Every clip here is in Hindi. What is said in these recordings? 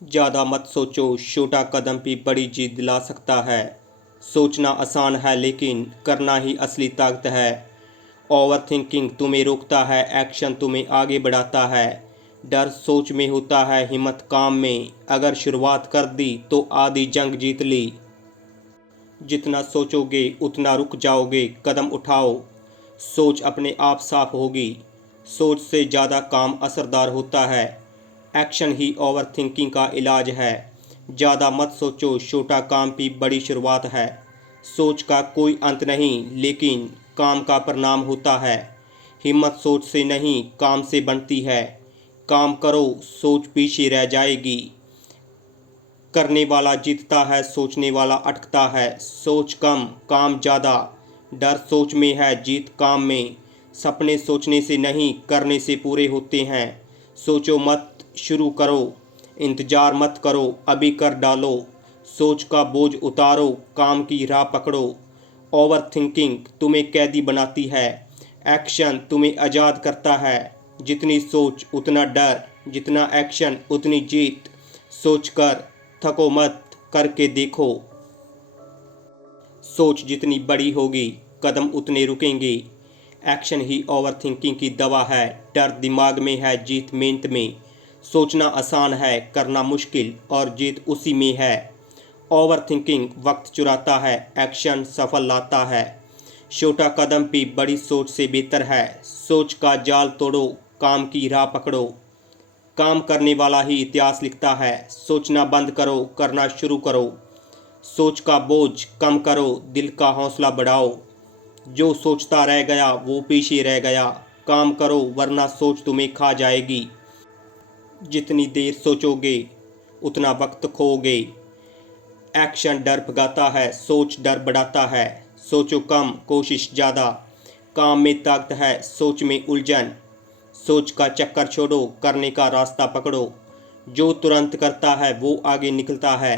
ज़्यादा मत सोचो, छोटा कदम भी बड़ी जीत दिला सकता है। सोचना आसान है लेकिन करना ही असली ताकत है। ओवर थिंकिंग तुम्हें रोकता है, एक्शन तुम्हें आगे बढ़ाता है। डर सोच में होता है, हिम्मत काम में। अगर शुरुआत कर दी तो आधी जंग जीत ली। जितना सोचोगे उतना रुक जाओगे, कदम उठाओ। सोच अपने आप साफ होगी। सोच से ज़्यादा काम असरदार होता है। एक्शन ही ओवर थिंकिंग का इलाज है। ज़्यादा मत सोचो, छोटा काम भी बड़ी शुरुआत है। सोच का कोई अंत नहीं, लेकिन काम का परिणाम होता है। हिम्मत सोच से नहीं, काम से बनती है। काम करो, सोच पीछे रह जाएगी। करने वाला जीतता है, सोचने वाला अटकता है। सोच कम, काम ज़्यादा। डर सोच में है, जीत काम में। सपने सोचने से नहीं, करने से पूरे होते हैं। सोचो मत, शुरू करो। इंतज़ार मत करो, अभी कर डालो। सोच का बोझ उतारो, काम की राह पकड़ो। ओवर थिंकिंग तुम्हें कैदी बनाती है। एक्शन तुम्हें आज़ाद करता है। जितनी सोच उतना डर, जितना एक्शन उतनी जीत। सोच कर थको मत, करके देखो। सोच जितनी बड़ी होगी, कदम उतने रुकेंगे। एक्शन ही ओवर थिंकिंग की दवा है। डर दिमाग में है, जीत मेहनत में। सोचना आसान है, करना मुश्किल, और जीत उसी में है। ओवर थिंकिंग वक्त चुराता है, एक्शन सफल लाता है। छोटा कदम भी बड़ी सोच से बेहतर है। सोच का जाल तोड़ो, काम की राह पकड़ो। काम करने वाला ही इतिहास लिखता है। सोचना बंद करो, करना शुरू करो। सोच का बोझ कम करो, दिल का हौसला बढ़ाओ। जो सोचता रह गया वो पीछे रह गया। काम करो वरना सोच तुम्हें खा जाएगी। जितनी देर सोचोगे उतना वक्त खोओगे। एक्शन डर भगाता है, सोच डर बढ़ाता है। सोचो कम, कोशिश ज़्यादा। काम में ताकत है, सोच में उलझन। सोच का चक्कर छोड़ो, करने का रास्ता पकड़ो। जो तुरंत करता है वो आगे निकलता है।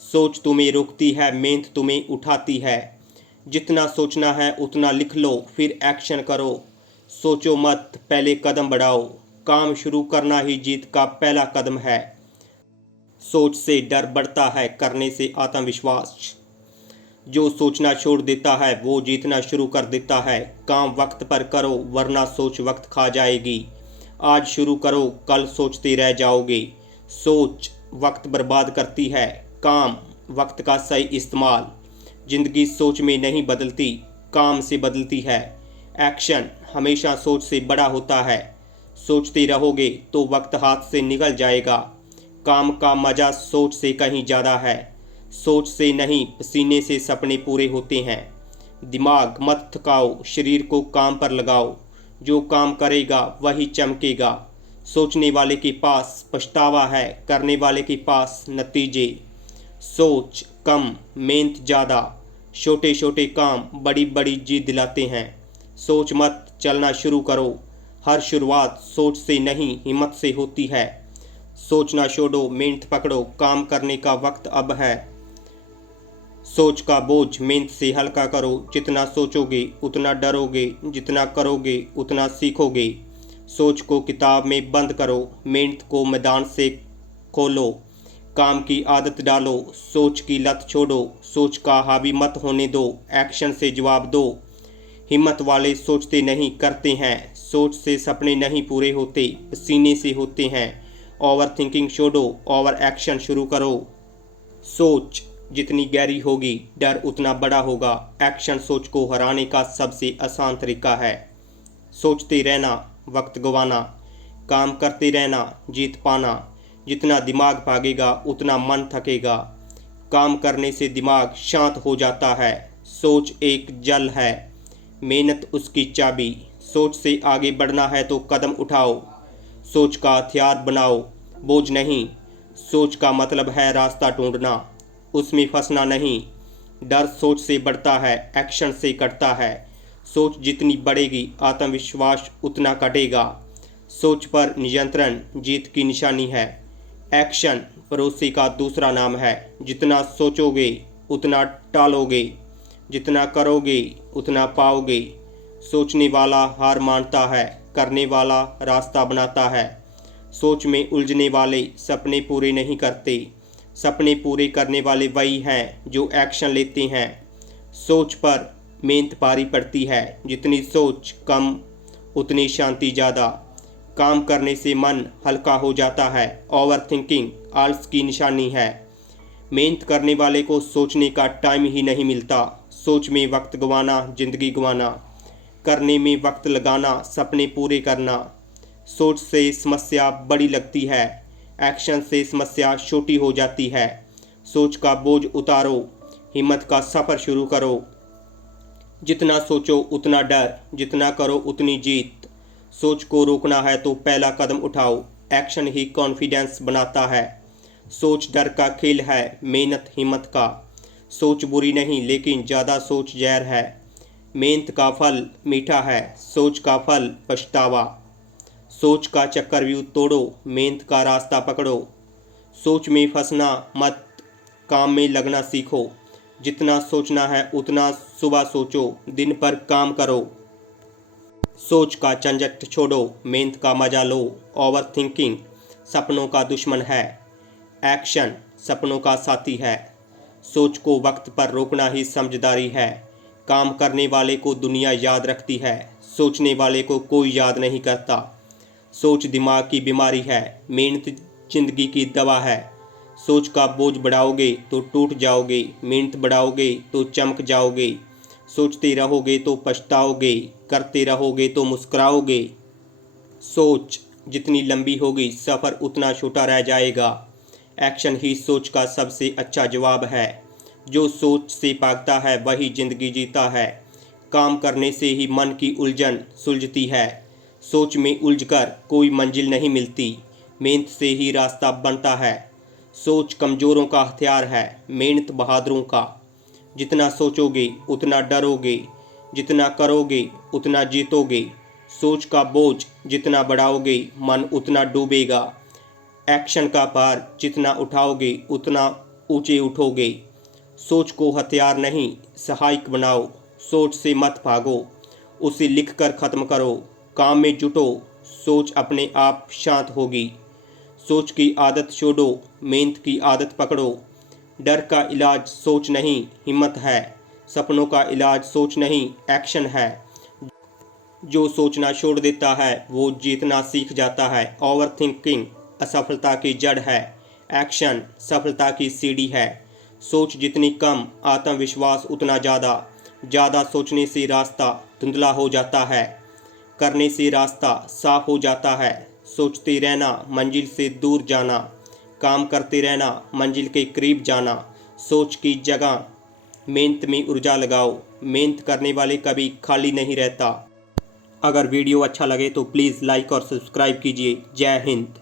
सोच तुम्हें रोकती है, मेहनत तुम्हें उठाती है। जितना सोचना है उतना लिख लो, फिर एक्शन करो। सोचो मत, पहले कदम बढ़ाओ। काम शुरू करना ही जीत का पहला कदम है। सोच से डर बढ़ता है, करने से आत्मविश्वास। जो सोचना छोड़ देता है वो जीतना शुरू कर देता है। काम वक्त पर करो वरना सोच वक्त खा जाएगी। आज शुरू करो, कल सोचते रह जाओगे। सोच वक्त बर्बाद करती है, काम वक्त का सही इस्तेमाल। जिंदगी सोच में नहीं बदलती, काम से बदलती है। एक्शन हमेशा सोच से बड़ा होता है। सोचते रहोगे तो वक्त हाथ से निकल जाएगा। काम का मज़ा सोच से कहीं ज़्यादा है। सोच से नहीं, पसीने से सपने पूरे होते हैं। दिमाग मत थकाओ, शरीर को काम पर लगाओ। जो काम करेगा वही चमकेगा। सोचने वाले के पास पछतावा है, करने वाले के पास नतीजे। सोच कम, मेहनत ज़्यादा। छोटे छोटे काम बड़ी बड़ी जीत दिलाते हैं। सोच मत, चलना शुरू करो। हर शुरुआत सोच से नहीं, हिम्मत से होती है। सोचना छोड़ो, मेहनत पकड़ो, काम करने का वक्त अब है। सोच का बोझ मेहनत से हल्का करो। जितना सोचोगे उतना डरोगे, जितना करोगे उतना सीखोगे। सोच को किताब में बंद करो, मेहनत को मैदान से खोलो। काम की आदत डालो, सोच की लत छोड़ो। सोच का हावी मत होने दो, एक्शन से जवाब दो। हिम्मत वाले सोचते नहीं, करते हैं। सोच से सपने नहीं पूरे होते, पसीने से होते हैं। ओवर थिंकिंग छोड़ो, ओवर एक्शन शुरू करो। सोच जितनी गहरी होगी, डर उतना बड़ा होगा। एक्शन सोच को हराने का सबसे आसान तरीका है। सोचते रहना, वक्त गंवाना। काम करते रहना, जीत पाना। जितना दिमाग भागेगा उतना मन थकेगा। काम करने से दिमाग शांत हो जाता है। सोच एक जल है, मेहनत उसकी चाबी। सोच से आगे बढ़ना है तो कदम उठाओ। सोच का हथियार बनाओ, बोझ नहीं। सोच का मतलब है रास्ता ढूंढना, उसमें फंसना नहीं। डर सोच से बढ़ता है, एक्शन से कटता है। सोच जितनी बढ़ेगी, आत्मविश्वास उतना कटेगा। सोच पर नियंत्रण जीत की निशानी है। एक्शन भरोसे का दूसरा नाम है। जितना सोचोगे उतना टालोगे, जितना करोगे उतना पाओगे। सोचने वाला हार मानता है, करने वाला रास्ता बनाता है। सोच में उलझने वाले सपने पूरे नहीं करते। सपने पूरे करने वाले वही हैं जो एक्शन लेते हैं। सोच पर मेहनत भारी पड़ती है। जितनी सोच कम उतनी शांति ज़्यादा। काम करने से मन हल्का हो जाता है। ओवर थिंकिंग आलस की निशानी है। मेहनत करने वाले को सोचने का टाइम ही नहीं मिलता। सोच में वक्त गंवाना जिंदगी गंवाना। करने में वक्त लगाना सपने पूरे करना। सोच से समस्या बड़ी लगती है। एक्शन से समस्या छोटी हो जाती है। सोच का बोझ उतारो, हिम्मत का सफ़र शुरू करो। जितना सोचो उतना डर, जितना करो उतनी जीत। सोच को रोकना है तो पहला कदम उठाओ। एक्शन ही कॉन्फिडेंस बनाता है। सोच डर का खेल है, मेहनत हिम्मत का। सोच बुरी नहीं लेकिन ज़्यादा सोच जहर है। मेहनत का फल मीठा है, सोच का फल पछतावा। सोच का चक्रव्यूह तोड़ो, मेहनत का रास्ता पकड़ो। सोच में फंसना मत, काम में लगना सीखो। जितना सोचना है उतना सुबह सोचो, दिन पर काम करो। सोच का झंझट छोड़ो, मेहनत का मजा लो। ओवर थिंकिंग सपनों का दुश्मन है, एक्शन सपनों का साथी है। सोच को वक्त पर रोकना ही समझदारी है। काम करने वाले को दुनिया याद रखती है, सोचने वाले को कोई याद नहीं करता। सोच दिमाग की बीमारी है, मेहनत जिंदगी की दवा है। सोच का बोझ बढ़ाओगे तो टूट जाओगे, मेहनत बढ़ाओगे तो चमक जाओगे। सोचते रहोगे तो पछताओगे, करते रहोगे तो मुस्कुराओगे। सोच जितनी लंबी होगी सफ़र उतना छोटा रह जाएगा। एक्शन ही सोच का सबसे अच्छा जवाब है। जो सोच से भागता है वही जिंदगी जीता है। काम करने से ही मन की उलझन सुलझती है। सोच में उलझकर कोई मंजिल नहीं मिलती, मेहनत से ही रास्ता बनता है। सोच कमज़ोरों का हथियार है, मेहनत बहादुरों का। जितना सोचोगे उतना डरोगे, जितना करोगे उतना जीतोगे। सोच का बोझ जितना बढ़ाओगे मन उतना डूबेगा। एक्शन का भार जितना उठाओगे उतना ऊंचे उठोगे। सोच को हथियार नहीं सहायक बनाओ। सोच से मत भागो, उसे लिख कर ख़त्म करो। काम में जुटो, सोच अपने आप शांत होगी। सोच की आदत छोड़ो, मेहनत की आदत पकड़ो। डर का इलाज सोच नहीं हिम्मत है। सपनों का इलाज सोच नहीं एक्शन है। जो सोचना छोड़ देता है वो जीतना सीख जाता है। ओवर थिंकिंग असफलता की जड़ है, एक्शन सफलता की सीढ़ी है। सोच जितनी कम आत्मविश्वास उतना ज़्यादा। ज़्यादा सोचने से रास्ता धुंधला हो जाता है, करने से रास्ता साफ हो जाता है। सोचते रहना मंजिल से दूर जाना, काम करते रहना मंजिल के करीब जाना। सोच की जगह मेहनत में ऊर्जा लगाओ, मेहनत करने वाले कभी खाली नहीं रहता। अगर वीडियो अच्छा लगे तो प्लीज़ लाइक और सब्सक्राइब कीजिए। जय हिंद।